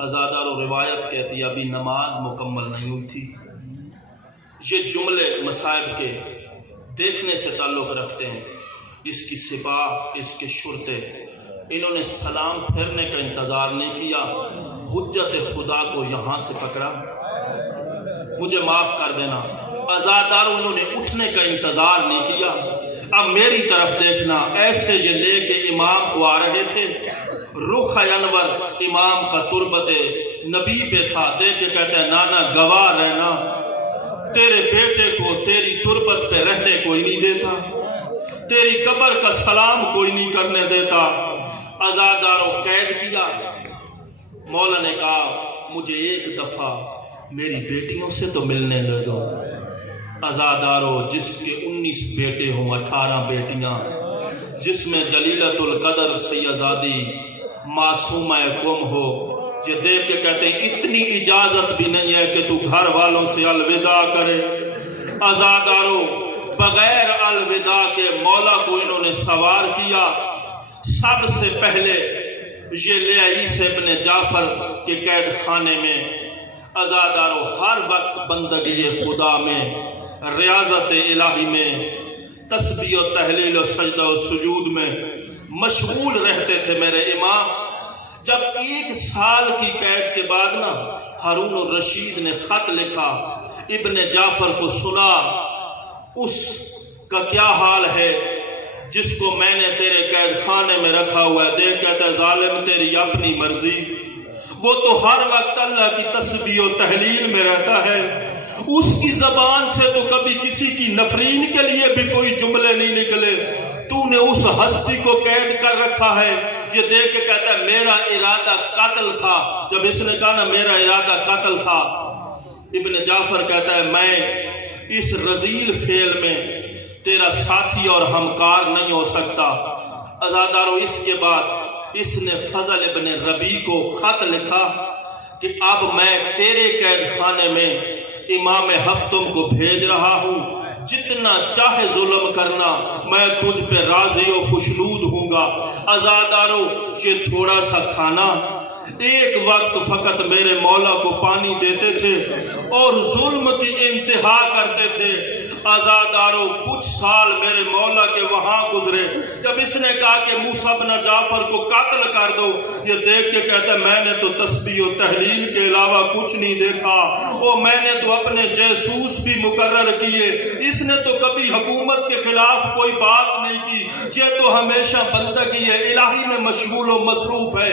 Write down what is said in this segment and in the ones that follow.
ازادار و روایت کہتی ہے ابھی نماز مکمل نہیں ہوئی تھی۔ یہ جملے مصائب کے دیکھنے سے تعلق رکھتے ہیں۔ اس کی سپاہ، اس کے شرطے، انہوں نے سلام پھرنے کا انتظار نہیں کیا، حجت خدا کو یہاں سے پکڑا۔ مجھے معاف کر دینا، ازاداروں انہوں نے اٹھنے کا انتظار نہیں کیا۔ اب میری طرف دیکھنا، ایسے یہ لے کے امام کو آ رہے تھے، رخ انور امام کا تربت نبی پہ تھا، دیکھ کے کہتے ہیں نانا گواہ رہنا، تیرے بیٹے کو تیری تربت پہ رہنے کوئی نہیں دیتا، تیری قبر کا سلام کوئی نہیں کرنے دیتا۔ ازاداروں قید کیا۔ مولا نے کہا مجھے ایک دفعہ میری بیٹیوں سے تو ملنے لے دو۔ ازاداروں جس کے 19 بیٹے ہوں، 18 بیٹیاں، جس میں جلیلۃ القدر سیدزادی معصومہ قم ہو، یہ دیکھ کے کہتے ہیں اتنی اجازت بھی نہیں ہے کہ تو گھر والوں سے الوداع کرے۔ ازاداروں بغیر الوداع کے مولا کو انہوں نے سوار کیا۔ سب سے پہلے یہ لے عیسی ابن جعفر کے قید خانے میں۔ ازاداروں ہر وقت بندگی خدا میں، ریاضت الہی میں، تسبیح و تحلیل و سجدہ و سجود میں مشغول رہتے تھے میرے امام۔ جب 1 سال کی قید کے بعد نا ہارون الرشید نے خط لکھا، ابن جعفر کو سنا اس کا کیا حال ہے جس کو میں نے تیرے قید خانے میں رکھا ہوا ہے۔ دیکھ کہتا ہے ظالم تیری اپنی مرضی، وہ تو ہر وقت اللہ کی تسبیح و تحلیل میں رہتا ہے، اس کی زبان سے تو کبھی کسی کی نفرین کے لیے بھی کوئی جملے نہیں نکلے، تو نے اس ہستی کو قید کر رکھا ہے۔ یہ دیکھ کے کہتا ہے میرا ارادہ قتل تھا۔ جب اس نے کہا نا میرا ارادہ قتل تھا، ابن جعفر کہتا ہے میں اس رذیل فعل میں تیرا ساتھی اور ہمکار نہیں ہو سکتا۔ ازاداروں اس کے بعد اس نے فضل ابن ربیع کو خط لکھا کہ اب میں تیرے قید خانے میں امام ہفتم کو بھیج رہا ہوں، جتنا چاہے ظلم کرنا، میں تجھ پہ راضی و خوشنود ہوں گا۔ ازاداروں یہ تھوڑا سا کھانا، ایک وقت فقط میرے مولا کو پانی دیتے تھے اور ظلم کی انتہا کرتے تھے۔ ازاداروں کچھ سال میرے مولا کے وہاں گزرے۔ جب اس نے کہا کہ موسیٰ بن جعفر کو قتل کر دو، یہ دیکھ کے کہتا ہے میں نے تو تسبیح و تحلیل کے علاوہ کچھ نہیں دیکھا، اور میں نے تو اپنے جاسوس بھی مقرر کیے، اس نے تو کبھی حکومت کے خلاف کوئی بات نہیں کی، یہ تو ہمیشہ بندگی الہی میں مشغول و مصروف ہے۔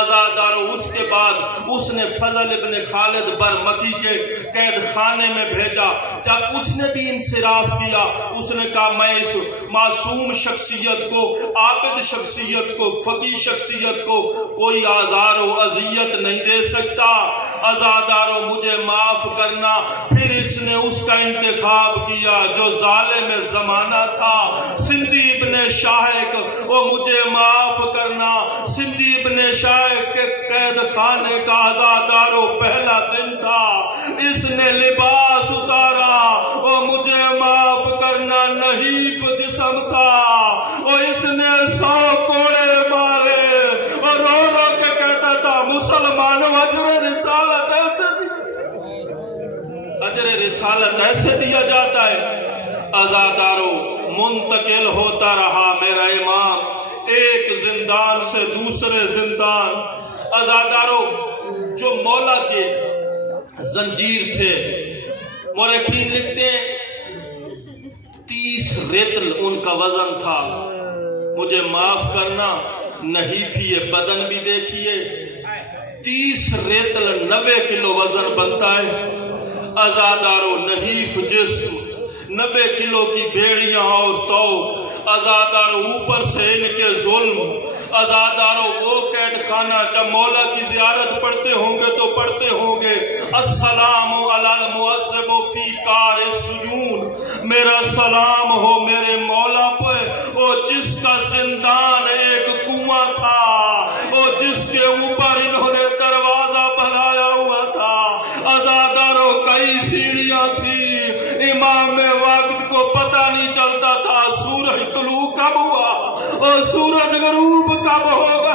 ازاداروں اس کے بعد اس نے فضل ابن خالد برمکی کے قید خانے میں بھیجا۔ جب اس نے بھی انصراف کیا، اس نے کہا میں اس معصوم شخصیت کو، عابد شخصیت کو، فقیہ شخصیت کو کوئی آزار و اذیت نہیں دے سکتا۔ ازاداروں مجھے معاف کرنا۔ پھر اس نے اس کا انتخاب کیا جو ظالم زمانہ تھا، سندھی ابن شاہق، وہ مجھے معاف کرنا۔ سندھی ابن شاہق کے قید خانے کا ازاداروں پہلا دن تھا، اس نے لباس اتارا، وہ مجھے معاف کرنا، نحیف جسم تھا، اور اس نے 100 کوڑے مارے اور رو رو کے کہتا تھا مسلمانوں اجر رسالت ایسے دیا جاتا ہے۔ ازاداروں منتقل ہوتا رہا میرا امام ایک زندان سے دوسرے زندان۔ ازاداروں جو مولا کے زنجیر تھے، مورخین لکھتے ہیں 30 ریتل ان کا وزن تھا۔ مجھے معاف کرنا، نحیفی بدن بھی دیکھیے، 30 ریتل 90 کلو وزن بنتا ہے۔ ازاداروں نحیف جسم، 90 کلو کی بیڑیاں اور تو ازاداروں اوپر سے ان کے ظلم۔ ازاداروں وہ قید خانہ جب مولا کی زیارت پڑھتے ہوں گے تو پڑھتے ہوں گے السلام علی المعذب فی کار السجون، میرا سلام ہو میرے مولا پہ، وہ جس کا زندان ایک کنواں تھا، وہ جس کے اوپر انہوں نے دروازہ بنایا ہوا تھا۔ ازاداروں کئی سیڑھیاں تھی، امام وقت کو پتہ نہیں چلتا تھا سورج طلوع کب ہوا اور سورج غروب کب ہوگا۔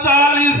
40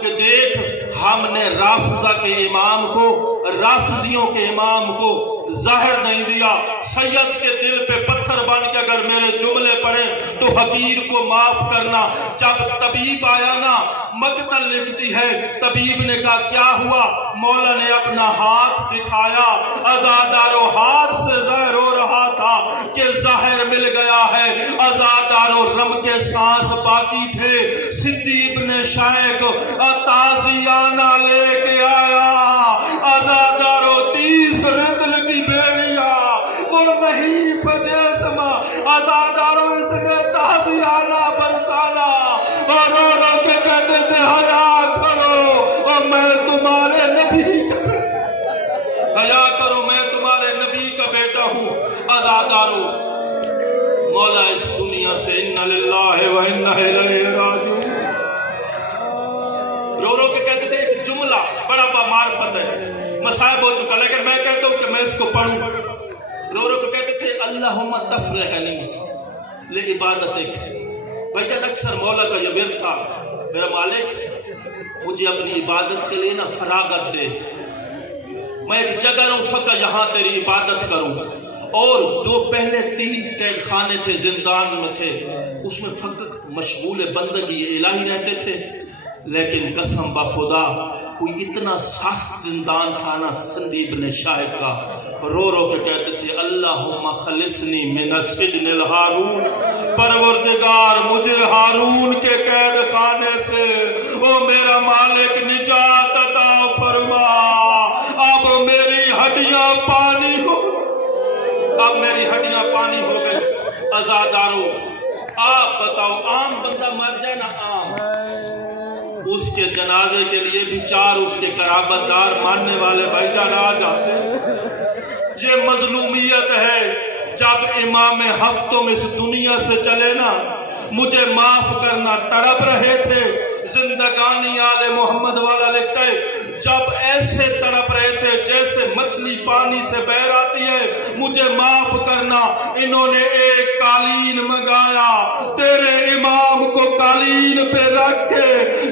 کہ دیکھ ہم نے رافضہ کے امام کو، رافضیوں کے امام کو ظاہر نہیں دیا، سید کے دل پہ پتھر بن کے اگر میرے جملے پڑے تو حقیر کو معاف کرنا۔ جب طبیب آیا نا، مقتل لکھتی ہے، طبیب نے کہا کیا ہوا؟ مولا نے اپنا ہاتھ دکھایا، عزادارو ہاتھ سے ظاہر ہو رہا تھا کہ ظاہر مل گیا ہے، عزادارو رم کے سانس باقی تھے۔ صدی ابن شیخ تازیانہ لے کے آیا، عزادارو 30 رتل کی بیڑیا وہ نہیں فجسما، عزادارو اس نے تازیانہ برسانا اور رو رو کے کہتے تھے حیا کرو اور میں تمہارے نبی کا حیا کرو، میں تمہارے نبی کا بیٹا ہوں۔ عزادارو مولا اس دنیا سے انا للہ و انا الیہ راجعون رو رو کے کہتے تھے۔ ایک جملہ بڑا معرفت ہے، مصائب ہو چکا، لیکن میں کہتا ہوں کہ میں اس کو پڑھوں۔ رو رو کے کہتے تھے اللہم تفرحنی لعبادتک۔ بھائی جان اکثر مولا کا یہ ورد تھا، میرا مالک مجھے اپنی عبادت کے لیے نا فراغت دے، میں ایک جگہ رہوں فقط یہاں تیری عبادت کروں۔ اور جو پہلے 3 قید خانے تھے، زندان میں تھے، اس میں فقط مشغول بندگی الہی رہتے تھے، لیکن قسم بخدا کوئی اتنا سخت زندان تھا نا صدی ابن شیخ کا، رو رو کے کہتے تھے اللہم خلصنی من السجن الہارون، پروردگار مجھے ہارون کے قید خانے سے او میرا مالک نجات عطا فرما۔ اب میری ہڈیاں پانی ہو، اب میری ہڈیاں پانی ہو گئی۔ عزادارو آپ بتاؤ، عام بندہ مر جائے نا، عام، اس کے جنازے کے لیے بھی 4 اس کے قرابت دار ماننے والے بھائی جان آ جاتے ہیں۔ یہ مظلومیت ہے۔ جب امام ہفتم اس دنیا سے چلے نا، مجھے معاف کرنا، تڑپ رہے تھے۔ زندگانی آل محمد والا لکھتا ہے جب ایسے تڑپ رہے تھے جیسے مچھلی پانی سے بہر آتی ہے، مجھے معاف کرنا، انہوں نے ایک قالین منگایا، تیرے امام کو قالین پہ رکھ کے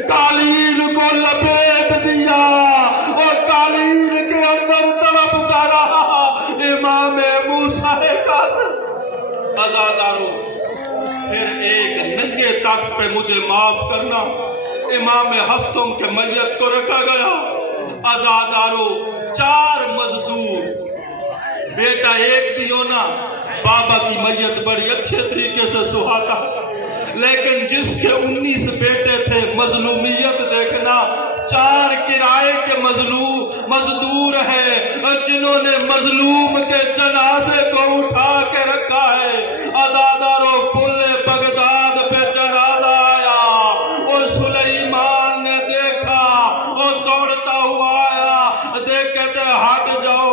قالین کو لپیٹ دیا اور قالین کے اندر تڑپتا رہا امام موسیٰ کاظم۔ عزادارو پھر ایک ننگے تخت پہ مجھے معاف کرنا، امام ہفتم کے میت کو رکھا گیا۔ عزادارو 4 مزدور، بیٹا ایک بھی ہونا، بابا کی میت بڑی اچھے طریقے سے سہاتا، لیکن جس کے 19 بیٹے تھے، مظلومیت دیکھنا، 4 کرائے کے مزدور ہیں جنہوں نے مظلوم کے جنازے کو اٹھا کے رکھا ہے۔ عزادارو پل بغداد پہ جنازہ آیا، اور سلیمان نے دیکھا اور دوڑتا ہوا آیا، دیکھ کہتے ہٹ جاؤ،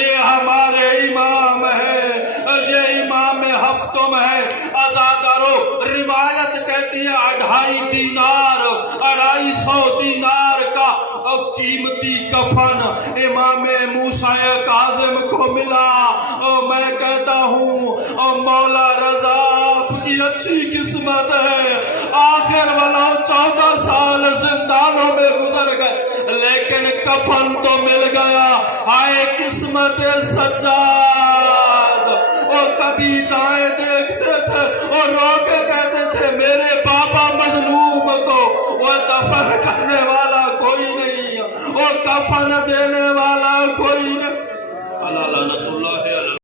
یہ ہمارے امام ہے، یہ امام ہفتم ہے۔ عزادارو روایت کہتی ہے 250 دینار کا قیمتی کفن امام موسیٰ کاظم کو ملا۔ میں کہتا ہوں مولا رضا آپ کی اچھی قسمت ہے، آخر والا 14 سال زندانوں میں گزر گئے لیکن کفن تو مل گیا۔ آئے قسمت سجاد، اور کبھی دائیں دیکھتے تھے اور رو کے کہتے تھے میرے بابا مظلوم کو وہ دفن کرنے والا کوئی نہیں اور کفن دینے والا